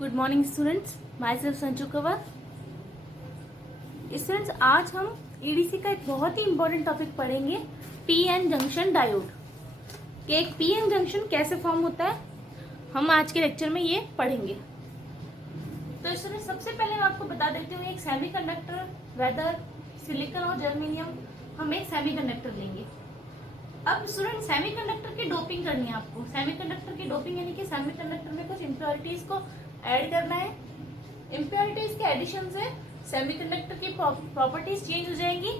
Good morning students, my self Sanju Kanwar. Students, आज हम EDC का एक बहुत ही इंपॉर्टेंट टॉपिक पढ़ेंगे, पीएन जंक्शन डायोड। कि एक पीएन जंक्शन कैसे फॉर्म होता है, हम आज के लेक्चर में ये पढ़ेंगे। तो स्टूडेंट्स, सबसे पहले मैं आपको बता देती हूँ, एक सेमीकंडक्टर, वेदर सिलिकॉन और जर्मेनियम, हम एक सेमीकंडक्टर लेंगे। अब स्टूडेंट, सेमीकंडक्टर की डोपिंग करनी है आपको। सेमीकंडक्टर की डोपिंग यानी कि सेमीकंडक्टर में कुछ इम्प्योरिटीज को ऐड करना है। इम्प्योरिटीज के एडिशन से सेमीकंडक्टर की प्रॉपर्टीज चेंज हो जाएंगी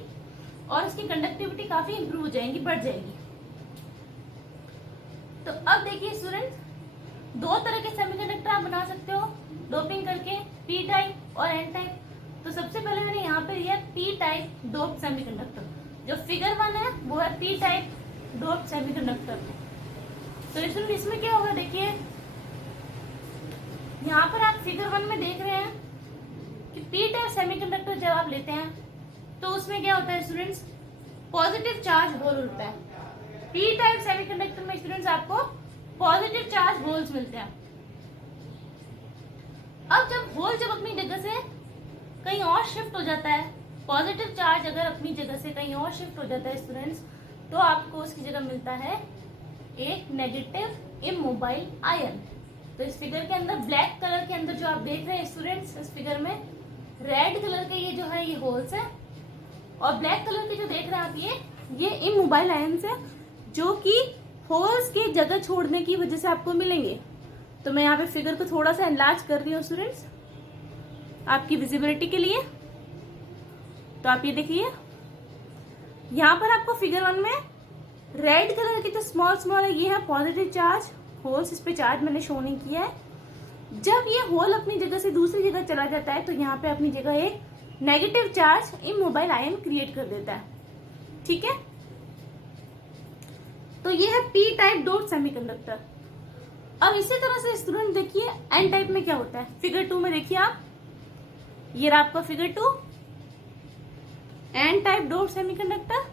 और उसकी कंडक्टिविटी काफी इंप्रूव हो जाएगी, बढ़ जाएगी। तो अब देखिए स्टूडेंट, दो तरह के सेमीकंडक्टर आप बना सकते हो डोपिंग करके, पी टाइप और एन टाइप। तो सबसे पहले मैंने यहाँ पे लिया पी टाइप डोप सेमीकंडक्टर। जो फिगर 1 है वो है पी टाइप डोप सेमीकंडक्टर। तो इसमें क्या होगा, देखिए यहाँ पर आप फिगर 1 में देख रहे हैं कि पी टाइप सेमीकंडक्टर जब आप लेते हैं तो उसमें क्या होता है स्टूडेंट्स, पॉजिटिव चार्ज होल होता है। पी टाइप सेमीकंडक्टर में स्टूडेंट्स आपको पॉजिटिव चार्ज होल्स मिलते हैं। अब जब होल अपनी जगह से कहीं और शिफ्ट हो जाता है, पॉजिटिव चार्ज अगर अपनी जगह से कहीं और शिफ्ट हो जाता है स्टूडेंट्स, तो आपको उसकी जगह मिलता है एक नेगेटिव इमोबाइल आयन। तो इस फिगर के अंदर ब्लैक कलर के अंदर जो आप देख रहे हैं स्टूडेंट्स, इस फिगर में रेड कलर के ये जो है ये होल्स है, और ब्लैक कलर के जो देख रहे हैं आप ये इमोबाइल आयन्स है, जो कि होल्स की जगह छोड़ने की वजह से आपको मिलेंगे। तो मैं यहाँ पे फिगर को थोड़ा सा एनलार्ज कर रही हूँ स्टूडेंट्स आपकी विजिबिलिटी के लिए। तो आप ये देखिए, यहाँ पर आपको फिगर 1 में रेड कलर की जो स्मॉल है ये है पॉजिटिव चार्ज होल्स, इस पे चार्ज मैंने शो नहीं किया है। जब ये होल अपनी जगह से दूसरी जगह चला जाता है तो यहाँ पे अपनी जगह एक negative charge immobile ion create कर देता है। ठीक है, तो ये है पी टाइप डोट सेमीकंडक्टर। अब इसी तरह से स्टूडेंट देखिए एन टाइप में क्या होता है। फिगर 2 में देखिए आप, ये रहा आपका figure 2, n type dot semiconductor.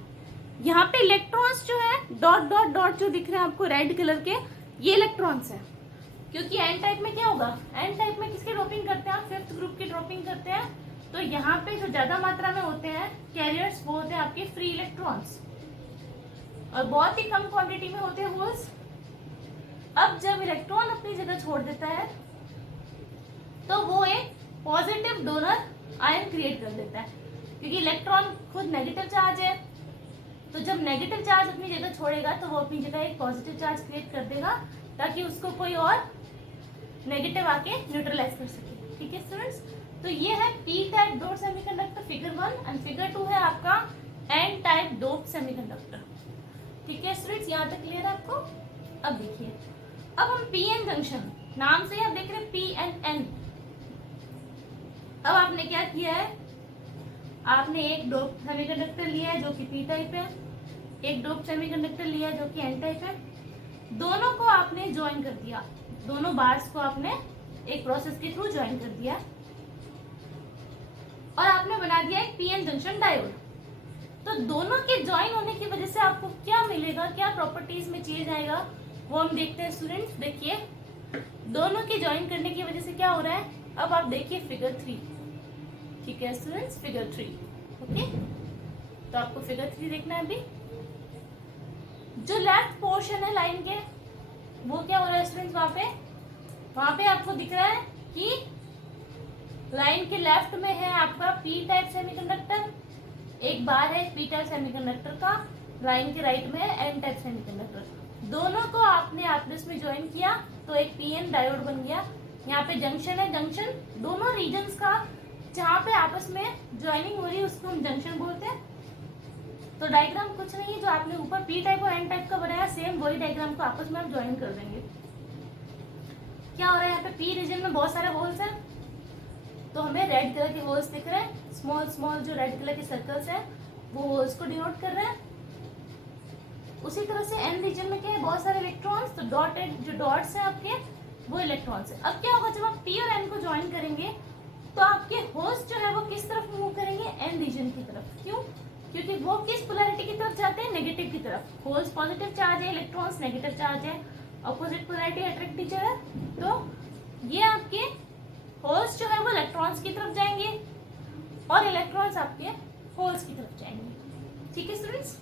यहाँ पे इलेक्ट्रॉन्स जो है डॉट डॉट डॉट जो दिख रहे हैं आपको रेड कलर के, ये इलेक्ट्रॉन्स हैं। क्योंकि एन टाइप में क्या होगा, एन टाइप में किसकी ड्रॉपिंग करते हैं, 5th ग्रुप की ड्रॉपिंग करते हैं। तो यहाँ पे जो ज्यादा मात्रा में होते हैं कैरियर्स, वो होते हैं आपके फ्री इलेक्ट्रॉन्स, और बहुत ही कम क्वांटिटी में होते हैं होल्स। अब जब इलेक्ट्रॉन अपनी जगह छोड़ देता है तो वो एक पॉजिटिव डोनर आयन क्रिएट कर देता है। क्योंकि इलेक्ट्रॉन खुद नेगेटिव चार्ज है, तो जब नेगेटिव चार्ज अपनी जगह छोड़ेगा तो वो अपनी जगह एक पॉजिटिव चार्ज क्रिएट कर देगा, ताकि उसको कोई और नेगेटिव आके न्यूट्रलाइज कर सके। ठीक है स्टूडेंट्स, तो ये है P type dope semiconductor figure 1, and figure 2 है आपका एन टाइप डोप सेमीकंडक्टर। ठीक है स्टूडेंट्स, यहाँ तक क्लियर है आपको। अब देखिए, अब हम पीएन जंक्शन, नाम से ही आप देख रहे हैं PNN। अब आपने क्या किया है, आपने एक डोप सेमीकंडक्टर लिया है जो कि पी टाइप है, एक डोप सेमीकंडक्टर लिया है जो कि एन टाइप है। दोनों को आपने ज्वाइन कर दिया, दोनों बार्स को आपने एक प्रोसेस के थ्रू ज्वाइन कर दिया, और आपने बना दिया एक पीएन जंक्शन डायोड। तो दोनों के ज्वाइन होने की वजह से आपको क्या मिलेगा, क्या प्रॉपर्टीज में चेंज आएगा, वो हम देखते हैं स्टूडेंट्स। देखिए, दोनों के ज्वाइन करने की वजह से क्या हो रहा है, अब आप देखिए फिगर 3। ठीक है स्टूडेंट्स, फिगर 3। ओके, तो आपको फिगर 3 देखना है अभी। जो लेफ्ट पोर्शन है लाइन के, वो क्या हो रहा है स्टूडेंट्स, वहां पे आपको दिख रहा है कि लाइन के लेफ्ट में है आपका पी टाइप सेमीकंडक्टर, एक बार है पी टाइप सेमीकंडक्टर का, लाइन के राइट में है एन टाइप सेमीकंडक्टर। दोनों को आपने आपस में ज्वाइन किया तो एक पीएन डायोड बन गया। यहाँ पे जंक्शन है, जंक्शन दोनों रीजन्स का जहाँ पे आपस में ज्वाइनिंग हो रही है उसको हम जंक्शन बोलते हैं। तो डायग्राम कुछ नहीं है, जो आपने ऊपर पी टाइप और एन टाइप का बनाया, सेम वही डायग्राम को आपस में आप ज्वाइन कर देंगे। क्या हो रहा है, यहाँ पे पी रीजन में बहुत सारे होल्स हैं, तो हमें रेड कलर के होल्स दिख रहे हैं, स्मॉल जो रेड कलर के सर्कल्स हैं वो होल्स को डिनोट कर रहे हैं। उसी तरह से एन रीजन में क्या है, बहुत सारे इलेक्ट्रॉन्स, तो डॉटेड जो डॉट्स हैं आपके वो इलेक्ट्रॉन्स है। अब क्या होगा, जब आप पी और एन को ज्वाइन करेंगे तो आपके होल्स जो है वो किस तरफ मूव करेंगे, एन रीजन की तरफ। क्यों, क्योंकि वो किस पोलैरिटी की तरफ जाते हैं, नेगेटिव की तरफ। होल्स पॉजिटिव चार्ज है, इलेक्ट्रॉन्स नेगेटिव चार्ज है, अपोजिट पोलैरिटी अट्रैक्ट टीचर है। तो ये आपके होल्स जो है वो इलेक्ट्रॉन्स की तरफ जाएंगे और इलेक्ट्रॉन्स आपके होल्स की तरफ जाएंगे। ठीक है स्टूडेंट्स,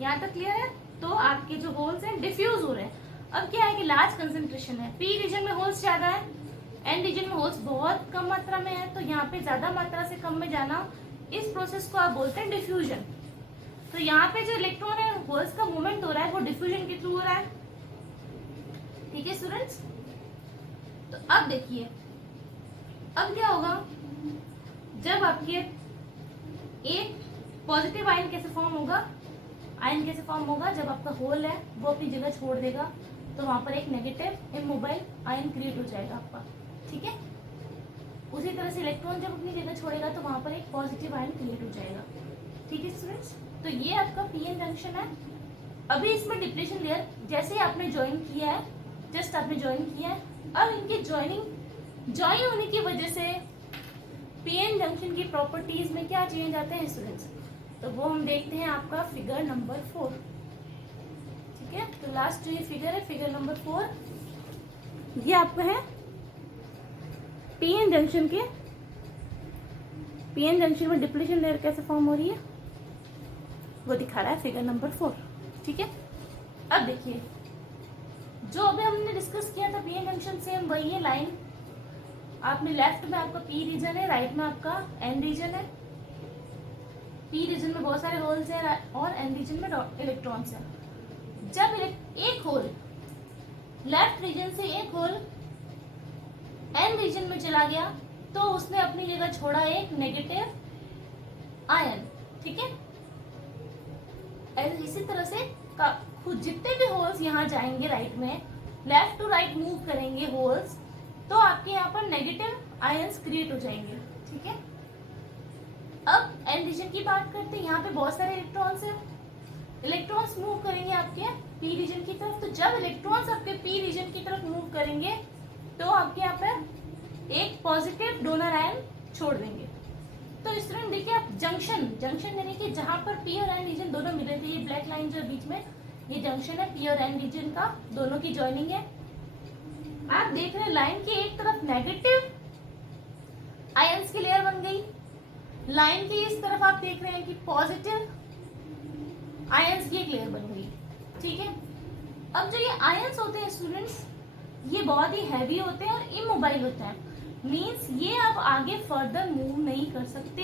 यहाँ तक क्लियर है? तो आपके जो होल्स हैं डिफ्यूज हो रहे हैं। अब क्या है कि लार्ज कंसेंट्रेशन है, पी रीजन में होल्स ज्यादा है, एन रीजन में होल्स बहुत कम मात्रा में है, तो यहाँ पे ज्यादा मात्रा से कम में जाना, इस प्रोसेस को आप बोलते हैं डिफ्यूजन। तो यहाँ पे जो इलेक्ट्रॉन है होल्स का मूवमेंट हो रहा है वो डिफ्यूजन के थ्रू हो रहा है। ठीक है स्टूडेंट्स, तो अब देखिए अब क्या होगा, जब आपके एक पॉजिटिव आयन कैसे फॉर्म होगा, आयन कैसे फॉर्म होगा, जब आपका होल है वो अपनी जगह छोड़ देगा तो वहां पर एक नेगेटिव इमोबाइल आयन क्रिएट हो जाएगा आपका। ठीक है, उसी तरह से इलेक्ट्रॉन जब अपनी जगह छोड़ेगा तो वहां पर एक पॉजिटिव आयन क्रिएट हो जाएगा। ठीक है स्टूडेंट्स, तो ये आपका पीएन जंक्शन है। अभी इसमें डिप्लीशन लेयर जैसे ही आपने ज्वाइन किया है, जस्ट आपने ज्वाइन किया है, अब इनके ज्वाइन होने की वजह से पीएन जंक्शन की प्रॉपर्टीज में क्या चेंज आते हैं स्टूडेंट्स, तो वो हम देखते हैं आपका फिगर नंबर 4। ठीक है, तो लास्ट जो ये फिगर है, फिगर नंबर 4, ये आपका है पीएन जंक्शन के, पीएन जंक्शन में डिप्लीशन लेयर कैसे फॉर्म हो रही है वो दिखा रहा है फिगर नंबर 4। ठीक है, अब देखिए जो अभी हमने डिस्कस किया था पीएन जंक्शन, सेम वही है लाइन। आपने लेफ्ट में आपका पी रीजन है, राइट में आपका एन रीजन है। पी रीजन में बहुत सारे होल्स हैं और एन रीजन में इलेक्ट्रॉन्स हैं। जब एक होल लेफ्ट रीजन से एक होल एन रीजन में चला गया तो उसने अपनी जगह छोड़ा एक नेगेटिव आयन। ठीक है, इसी तरह से खुद जितने भी होल्स यहाँ जाएंगे राइट में, लेफ्ट टू राइट मूव करेंगे होल्स, तो आपके यहाँ पर नेगेटिव आयंस क्रिएट हो जाएंगे। ठीक है, अब एन रीजन की बात करते हैं, यहाँ पे बहुत सारे इलेक्ट्रॉन्स हैं, इलेक्ट्रॉन्स मूव करेंगे आपके पी रीजन की तरफ। तो जब इलेक्ट्रॉन्स आपके पी रीजन की तरफ मूव करेंगे तो आपके यहाँ पर एक पॉजिटिव डोनर आयन छोड़ देंगे। तो इस तरह देखिए आप जंक्शन यानी कि जहां पर पी और एन रीजन दोनों मिले थे, ये ब्लैक लाइन जो बीच में ये जंक्शन है पी और एन रीजन का, दोनों की ज्वाइनिंग है। आप देख रहे हैं लाइन की एक तरफ नेगेटिव आयंस की लेयर बन गई, लाइन की इस तरफ आप देख रहे हैं कि पॉजिटिव आयंस की एक लेयर बन गई। ठीक है, अब जो ये आयंस होते हैं स्टूडेंट्स, ये बहुत ही हैवी होते हैं और इमोबाइल होते हैं, मीन्स ये अब आगे फर्दर मूव नहीं कर सकते।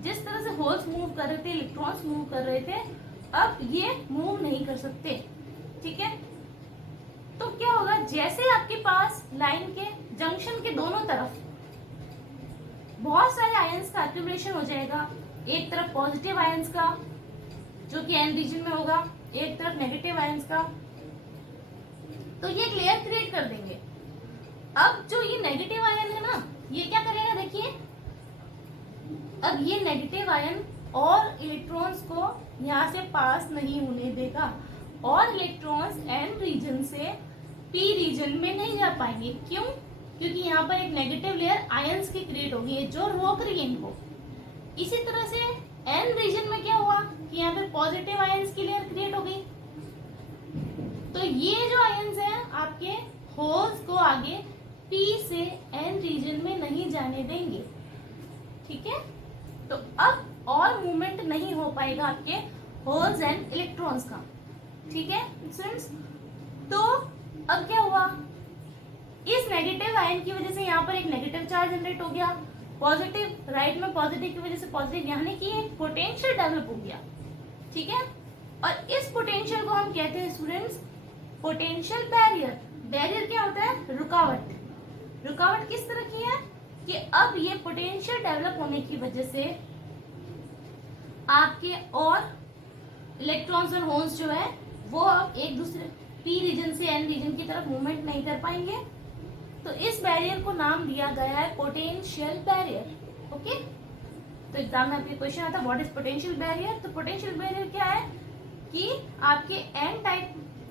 जिस तरह से होल्स मूव कर रहे थे, इलेक्ट्रॉन्स मूव कर रहे थे, अब ये मूव नहीं कर सकते। ठीक है, तो क्या होगा, जैसे आपके पास लाइन के जंक्शन के दोनों तरफ बहुत सारे आयंस का एक्यूमुलेशन हो जाएगा, एक तरफ पॉजिटिव आयंस का जो कि एन रीजन में होगा, एक तरफ नेगेटिव आयंस का, तो ये एक लेयर क्रिएट कर देंगे। अब जो ये नेगेटिव आयन है ना, ये क्या करेगा देखिए, अब ये नेगेटिव आयन और इलेक्ट्रॉन्स को यहाँ से पास नहीं होने देगा और इलेक्ट्रॉन्स एन रीजन से पी रीजन में नहीं जा पाएंगे। क्यों? क्योंकि यहाँ पर एक नेगेटिव लेयर आयंस की क्रिएट होगी जो रोक रही है इनको। इसी तरह से एन रीजन में क्या हुआ कि यहाँ पे पॉजिटिव आयंस की लेयर क्रिएट हो गई, तो ये जो आयंस हैं आपके होल्स को आगे पी से एन रीजन में नहीं जाने देंगे। ठीक है, तो अब और मूवमेंट नहीं हो पाएगा आपके होल्स एंड इलेक्ट्रॉन्स का। ठीक है स्टूडेंट्स, तो अब क्या हुआ, इस नेगेटिव आयन की वजह से यहाँ पर एक नेगेटिव चार्ज जनरेट हो गया, पॉजिटिव राइट में पॉजिटिव की वजह से पॉजिटिव, यानी कि एक पोटेंशियल डेवलप हो गया। ठीक है, और इस पोटेंशियल को हम कहते हैं स्टूडेंट्स पोटेंशियल बैरियर। बैरियर क्या होता है? रुकावट। रुकावट किस तरह की है कि अब ये पोटेंशियल डेवलप होने की वजह से आपके और इलेक्ट्रॉन्स और होल्स जो है वो अब एक दूसरे पी रीजन से एन रीजन की तरफ मूवमेंट नहीं कर पाएंगे। तो इस बैरियर को नाम दिया गया है पोटेंशियल बैरियर। ओके, तो एग्जाम में आपके क्वेश्चन आता है व्हाट इज पोटेंशियल बैरियर। तो पोटेंशियल बैरियर क्या है कि आपके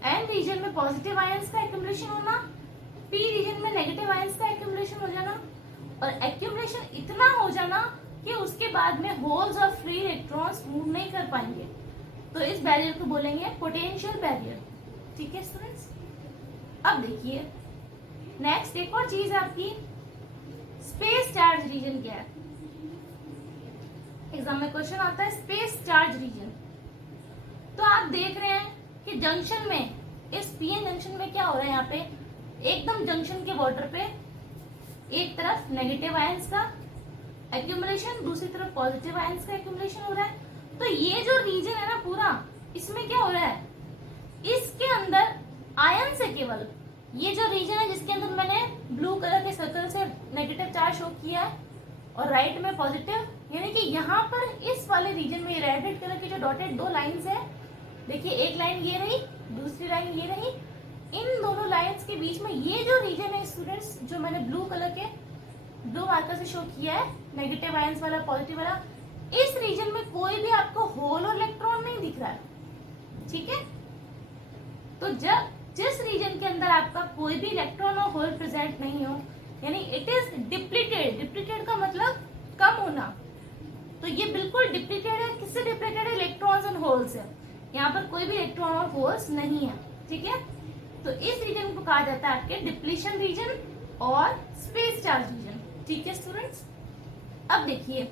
एन रीजन में पॉजिटिव आयंस का एक्यूमुलेशन होना, पी रीजन में नेगेटिव आयंस का एक्यूमुलेशन हो जाना, और एक्यूमुलेशन इतना हो जाना कि उसके बाद में होल्स और फ्री इलेक्ट्रॉन्स मूव नहीं कर पाएंगे। तो इस बैरियर को बोलेंगे पोटेंशियल बैरियर। ठीक है स्टूडेंट्स, अब देखिए नेक्स्ट एक और चीज आपकी स्पेस चार्ज रीजन क्या है? एग्जाम में क्वेश्चन आता है स्पेस चार्ज रीजन। तो आप देख रहे हैं कि जंक्शन में, इस पीएन जंक्शन में क्या हो रहा है, यहाँ पे एकदम जंक्शन के बॉर्डर पे एक तरफ नेगेटिव आयंस का एक्यूमुलेशन, दूसरी तरफ पॉजिटिव आयंस का एक्यूमुलेशन हो रहा है। तो ये जो रीजन है ना पूरा, इसमें क्या हो रहा है, इसके अंदर आयन से केवल ये जो रीजन है जिसके अंदर मैंने ब्लू कलर के सर्कल से नेगेटिव चार्ज शो किया है और राइट में पॉजिटिव, यानी कि यहाँ पर इस वाले रीजन में रेड कलर की जो डॉटेड दो लाइंस है, देखिए एक लाइन ये रही, दूसरी लाइन ये रही, इन दोनों लाइंस के बीच में ये जो रीजन है स्टूडेंट्स, जो मैंने ब्लू कलर के ब्लू मार्कर से शो किया है, नेगेटिव आयंस वाला पॉजिटिव वाला, इस रीजन में कोई भी आपको होल और इलेक्ट्रॉन नहीं दिख रहा है, ठीक है। तो जब जिस रीजन के अंदर आपका कोई भी इलेक्ट्रॉन और होल प्रेजेंट नहीं हो, यानी इट इज डिप्लीटेड, डिप्लीटेड का मतलब कम होना, तो ये बिल्कुल डिप्लीटेड है। किससे डिप्लीटेड है? इलेक्ट्रॉन्स एंड होल्स है, यहाँ पर कोई भी इलेक्ट्रॉन और होल्स नहीं है, ठीक है। तो इस रीजन को कहा जाता है आपके डिप्लीशन रीजन और स्पेस चार्ज रीजन, ठीक है स्टूडेंट्स। अब देखिए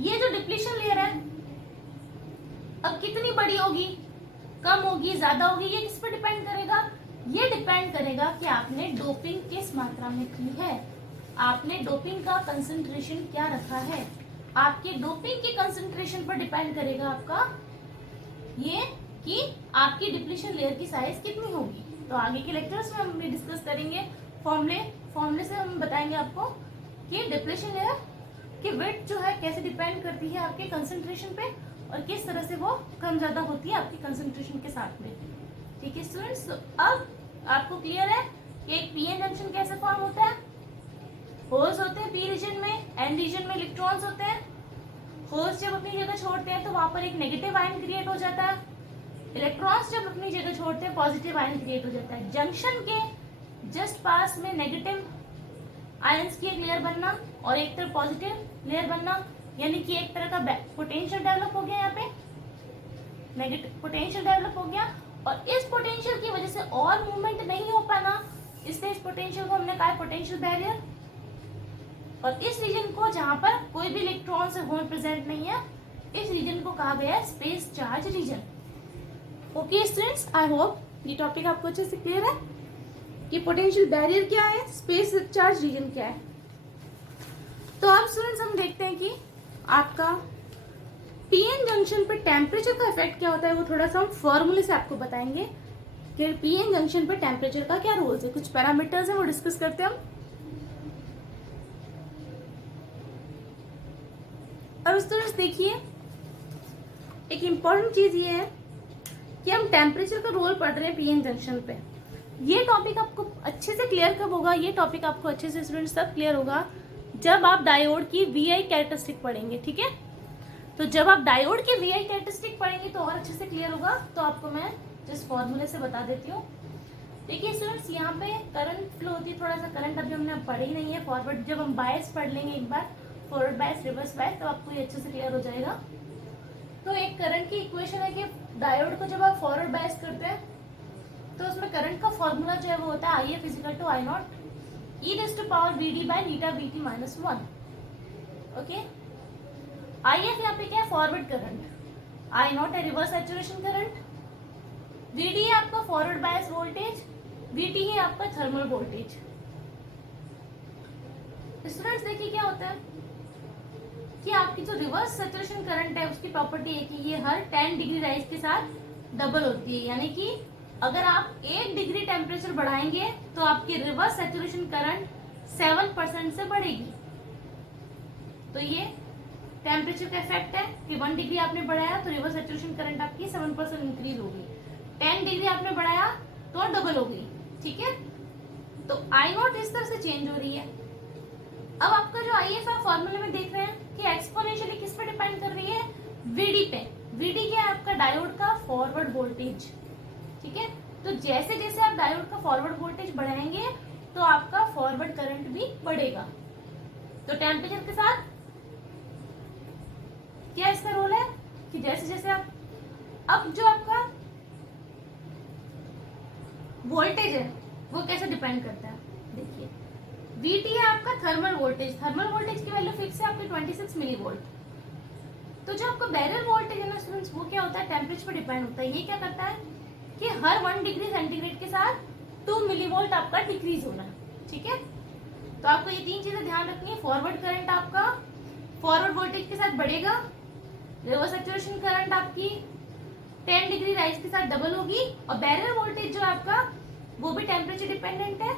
ये जो डिप्लीशन लेयर है अब कितनी बड़ी होगी, कम होगी, ज्यादा होगी, ये किस पर डिपेंड करेगा? ये डिपेंड करेगा कि आपने डोपिंग किस मात्रा में की है, आपने डोपिंग का कंसंट्रेशन क्या रखा है, आपके डोपिंग के कंसंट्रेशन पर डिपेंड करेगा आपका ये कि आपकी डिप्लीशन लेयर की साइज कितनी होगी। तो आगे के लेक्चर्स में हम डिस्कस करेंगे फॉर्मूले से हम बताएंगे आपको कि डिप्लीशन लेयर की विड्थ जो है कैसे डिपेंड करती है आपके कंसंट्रेशन पे और किस तरह से वो कम ज्यादा होती है आपकी कंसंट्रेशन के साथ में, ठीक है स्टूडेंट्स। तो अब आपको क्लियर है कि एक पीएन जंक्शन कैसे फॉर्म होता है। होल्स होते हैं पी रीजन में, एन रीजन में इलेक्ट्रॉन्स होते हैं। होल्स जब अपनी जगह छोड़ते हैं तो वहां पर एक नेगेटिव आयन क्रिएट हो जाता है, इलेक्ट्रॉन्स जब अपनी जगह छोड़ते हैं पॉजिटिव आयन क्रिएट हो जाता है। जंक्शन के जस्ट पास में नेगेटिव आयंस की एक लेयर बनना और एक तरफ पॉजिटिव लेयर बनना, यानी कि एक तरह का पोटेंशियल डेवलप हो गया, यहाँ पे नेगेटिव पोटेंशियल डेवलप हो गया। और इस पोटेंशियल की वजह से और मूवमेंट नहीं हो पाना, इसलिए इस पोटेंशियल को हमने कहा पोटेंशियल बैरियर। और इस रीजन को जहां पर कोई भी इलेक्ट्रॉन से होल प्रेजेंट नहीं है, इस रीजन को कहा गया है space charge region. Okay students, I hope ये टॉपिक आपको अच्छे से क्लियर है कि पोटेंशियल बैरियर क्या है, स्पेस चार्ज रीजन क्या है। तो अब स्टूडेंट्स हम देखते हैं कि आपका पीएन जंक्शन पे टेम्परेचर का इफेक्ट क्या होता है, वो थोड़ा सा हम फॉर्मूले से आपको बताएंगे कि पीएन जंक्शन पे टेम्परेचर का क्या रोल है। कुछ पैरामीटर्स है वो डिस्कस करते हैं हम। अब स्टूडेंट्स देखिए, एक इम्पॉर्टेंट चीज ये है कि हम टेम्परेचर का रोल पढ़ रहे हैं पीएन जंक्शन पे। ये टॉपिक आपको अच्छे से क्लियर कब होगा, ये टॉपिक आपको अच्छे से स्टूडेंट्स तब क्लियर होगा जब आप डायोड की वीआई कैरेक्टरिस्टिक पढ़ेंगे, ठीक है। तो जब आप डायोड की वीआई कैरेक्टरिस्टिक पढ़ेंगे तो और अच्छे से क्लियर होगा। तो आपको मैं जिस फॉर्मूले से बता देती हूँ। देखिए स्टूडेंट्स, यहाँ पे करंट फ्लो होती है, थोड़ा सा करंट अभी हमने पढ़ी नहीं है। फॉरवर्ड जब हम बायस पढ़ लेंगे एक बार, फॉरवर्ड बायस रिवर्स बायस, तो आपको ये अच्छे से क्लियर हो जाएगा। तो एक करंट की इक्वेशन है कि डायोड को जब आप फॉरवर्ड बायस करते हैं तो उसमें करंट का फॉर्मूला जो है वो होता है IF = I0 e⁻ VD by Neeta VT - 1। Okay, IF यहाँ पे क्या है, फॉरवर्ड करंट, I0 है रिवर्स सैचुरेशन करंट, VD है आपका फॉरवर्ड बायस वोल्टेज, VT है आपका थर्मल वोल्टेज। स्टूडेंट्स देखिए क्या होता है कि आपकी जो रिवर्स सैचुरेशन करंट है उसकी प्रॉपर्टी है कि ये हर 10 डिग्री राइज के साथ डबल होती है, यानी कि अगर आप 1 डिग्री टेम्परेचर बढ़ाएंगे तो आपकी रिवर्स सैचुरेशन करंट 7% से बढ़ेगी। तो ये टेम्परेचर का इफेक्ट है कि 1 डिग्री आपने बढ़ाया तो रिवर्स सैचुरेशन करंट आपकी 7% इंक्रीज होगी, 10 डिग्री आपने बढ़ाया तो डबल हो गई, ठीक है। तो I0 इस तरह से चेंज हो रही है। अब आपका जो IF है फॉर्मूले में देख रहे हैं कि एक्सपोनेंशियली किस पे डिपेंड कर रही है, VD पे। VD क्या है आपका डायोड का फॉरवर्ड वोल्टेज, ठीक है। तो जैसे जैसे आप डायोड का फॉरवर्ड वोल्टेज बढ़ाएंगे तो आपका फॉरवर्ड करंट भी बढ़ेगा। तो टेम्परेचर के साथ क्या इसका रोल है कि जैसे जैसे आप, अब जो आपका वोल्टेज है वो कैसे डिपेंड करता है, देखिए VT है आपका थर्मल वोल्टेज। थर्मल वोल्टेज की वैल्यू फिक्स है आपकी 26 मिली वोल्ट। तो जो आपका बैरियर वोल्टेज है ना स्टूडेंट्स, वो क्या होता है, टेम्परेचर पर डिपेंड होता है। ये क्या करता है कि हर 1 डिग्री सेंटीग्रेड के साथ 2 मिली वोल्ट आपका डिक्रीज होना है, ठीक है। तो आपको ये 3 चीजें ध्यान रखनी है। फॉरवर्ड करंट आपका फॉरवर्ड वोल्टेज के साथ बढ़ेगा, रिवर्स सैचुरेशन करंट आपकी 10 डिग्री राइज के साथ डबल होगी, और बैरियर वोल्टेज जो आपका वो भी टेम्परेचर डिपेंडेंट है,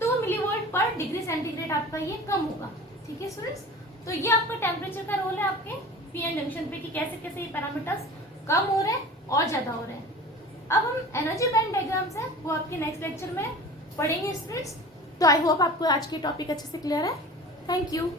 2 मिली वोल्ट पर डिग्री सेंटीग्रेड आपका ये कम होगा, ठीक है स्टूडेंट्स। तो ये आपका टेम्परेचर का रोल है आपके पीएन जंक्शन पे कि कैसे कैसे ये पैरामीटर्स कम हो रहे हैं और ज्यादा हो रहे हैं। अब हम एनर्जी बैंड डायग्राम्स है वो आपके नेक्स्ट लेक्चर में पढ़ेंगे स्टूडेंट्स। तो आई होप आपको आज की टॉपिक अच्छे से क्लियर है। Thank you.